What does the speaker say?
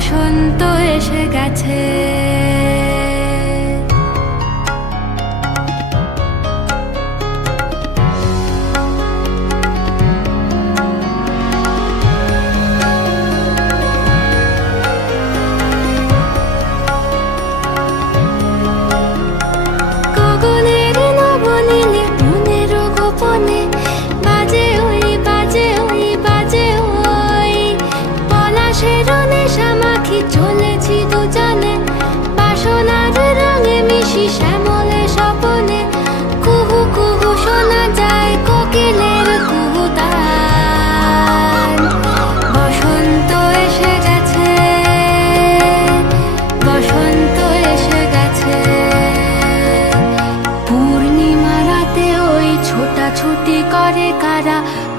বসন্ত এসে গেছে